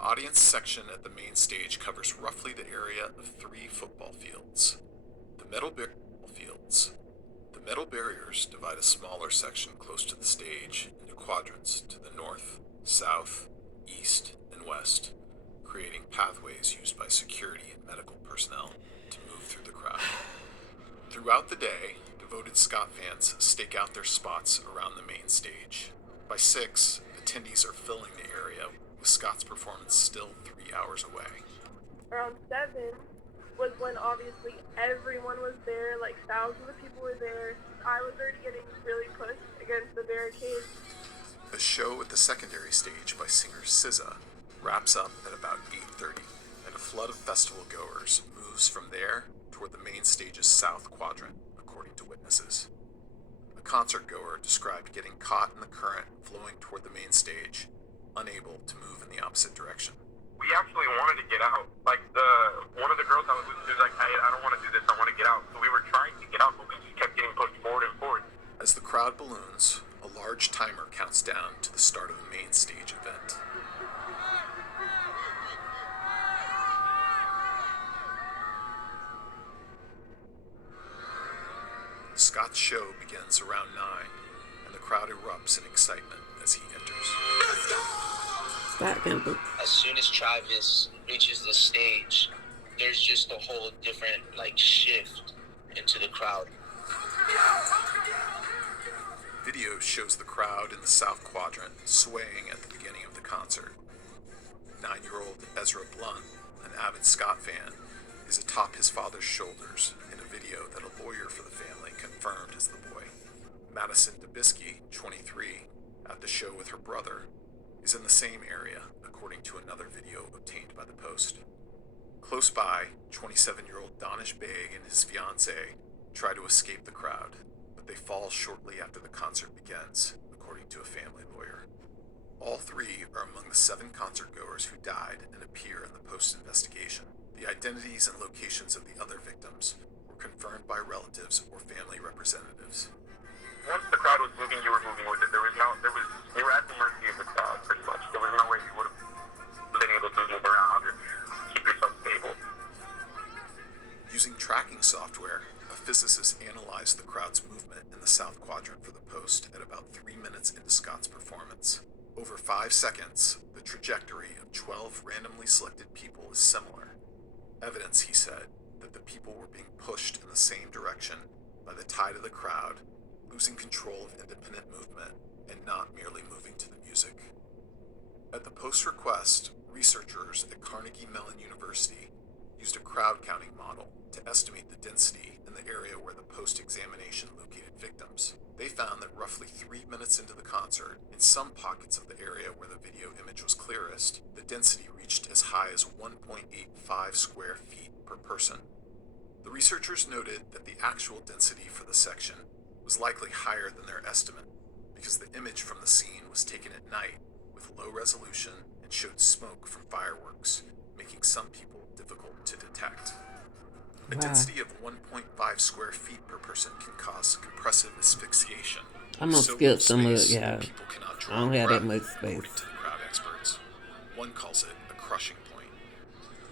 The audience section at the main stage covers roughly the area of 3 football fields. The metal barriers divide a smaller section close to the stage into quadrants to the north, south, east, and west, creating pathways used by security and medical personnel to move through the crowd. Throughout the day, devoted Scott fans stake out their spots around the main stage. By 6, attendees are filling the area, with Scott's performance still 3 hours away. Around 7 was when obviously everyone was there, like thousands of people were there. I was already getting really pushed against the barricade. The show at the secondary stage by singer SZA wraps up at about 8:30, and a flood of festival goers moves from there toward the main stage's south quadrant, according to witnesses. A concert goer described getting caught in the current flowing toward the main stage, unable to move in the opposite direction. We actually wanted to get out. Like, one of the girls I was with, she was like, hey, I don't want to do this, I want to get out. So we were trying to get out, but we just kept getting pushed forward and forward. As the crowd balloons, a large timer counts down to the start of the main stage event. Scott's show begins around 9, and the crowd erupts in excitement as he enters. As soon as Travis reaches the stage, there's just a whole different, shift into the crowd. Video shows the crowd in the south quadrant swaying at the beginning of the concert. 9-year-old Ezra Blunt, an avid Scott fan, is atop his father's shoulders in a video that a lawyer for the family confirmed as the boy. Madison Dubisky, 23, at the show with her brother, is in the same area, according to another video obtained by the Post. Close by, 27-year-old Donish Beg and his fiancée try to escape the crowd, but they fall shortly after the concert begins, according to a family lawyer. All 3 are among the 7 concertgoers who died and appear in the Post investigation. The identities and locations of the other victims were confirmed by relatives or family representatives. Once the crowd was moving, you were moving with it. You were at the mercy of the crowd, pretty much. There was no way you would have been able to move around or keep yourself stable. Using tracking software, a physicist analyzed the crowd's movement in the south quadrant for the Post at about 3 minutes into Scott's performance. Over 5 seconds, the trajectory of 12 randomly selected people is similar. Evidence, he said, that the people were being pushed in the same direction by the tide of the crowd, losing control of independent movement and not merely moving to the music. At the Post's request, researchers at Carnegie Mellon University used a crowd counting model to estimate the density in the area where the Post examination located victims. They found that roughly 3 minutes into the concert, in some pockets of the area where the video image was clearest, the density reached as high as 1.85 square feet per person. The researchers noted that the actual density for the section was likely higher than their estimate because the image from the scene was taken at night with low resolution and showed smoke from fireworks, making some people difficult to detect. A density of 1.5 square feet per person can cause compressive asphyxiation. I'm gonna skip some of it, yeah. I don't have that much space. According to the crowd experts, one calls it a crushing point.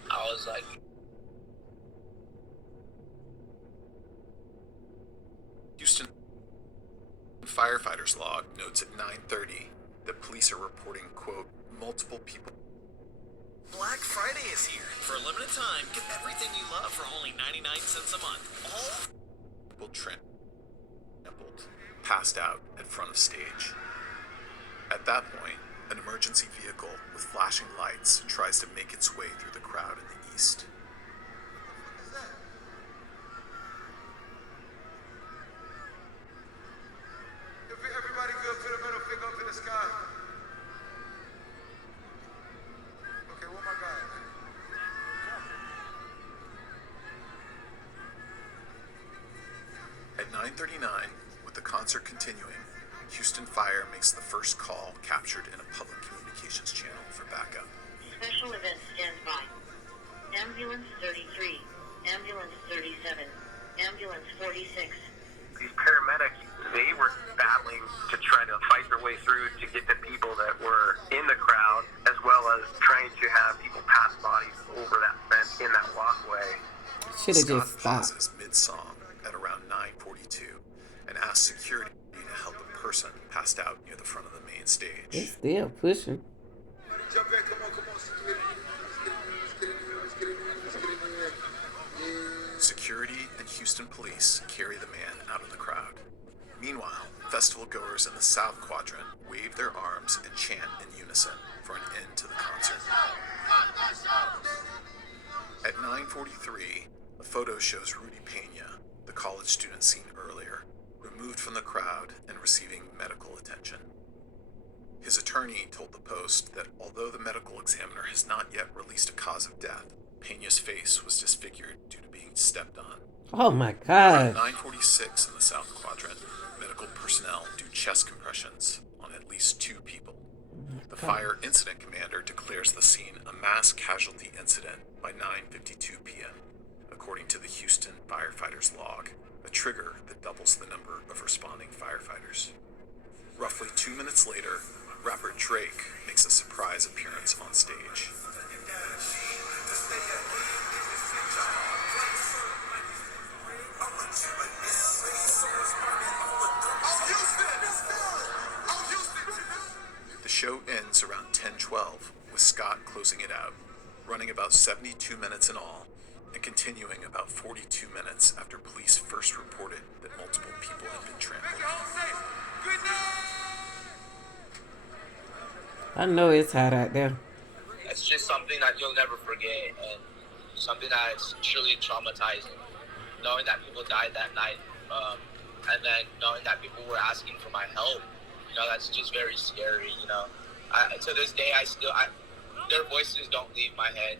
I was like, Houston firefighters log notes at 9:30 that police are reporting, quote, multiple people. Black Friday is here. For a limited time, get everything you love for only 99 cents a month. All People trampled, passed out at front of stage. At that point, an emergency vehicle with flashing lights tries to make its way through the crowd in the east. Everybody good, put a middle finger up in the sky. Okay, where my guy? At 9:39, with the concert continuing, Houston Fire makes the first call captured in a public communications channel for backup. Special events stand by. Ambulance 33, Ambulance 37, Ambulance 46. These paramedics, they were battling to try to fight their way through to get the people that were in the crowd, as well as trying to have people pass bodies over that fence in that walkway. Should have Scott just stopped. pauses mid-song at around 9:42 and asks security to help a person passed out near the front of the main It's stage. still pushing. Jump in, come on, let's get it in, let's get it in, let's get it in, let's get it in, let's get it in. Yeah. Security and Houston police carry the man out of the crowd. Meanwhile, festival goers in the South Quadrant wave their arms and chant in unison for an end to the concert. At 9:43, a photo shows Rudy Pena, the college student seen earlier, removed from the crowd and receiving medical attention. His attorney told the Post that although the medical examiner has not yet released a cause of death, Pena's face was disfigured due to being stepped on. Oh my Around God. 9:46 in the South Quadrant, medical personnel do chest compressions on at least 2 people. The fire incident commander declares the scene a mass casualty incident by 9:52 p.m., according to the Houston firefighters' log, a trigger that doubles the number of responding firefighters. Roughly 2 minutes later, rapper Drake makes a surprise appearance on stage. The show ends around 10:12, with Scott closing it out, running about 72 minutes in all, and continuing about 42 minutes after police first reported that multiple people had been trampled. I know it's hot out there. It's just something that you'll never forget, and something that's truly traumatizing. Knowing that people died that night, and then knowing that people were asking for my help, that's just very scary. To this day, their voices don't leave my head.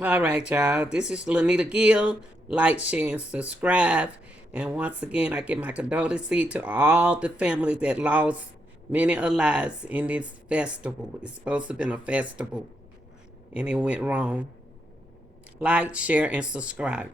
All right, y'all. This is Lanita Gill. Like, share, and subscribe. And once again, I give my condolences to all the families that lost many lives in this festival. It's supposed to have been a festival, and it went wrong. Like, share, and subscribe.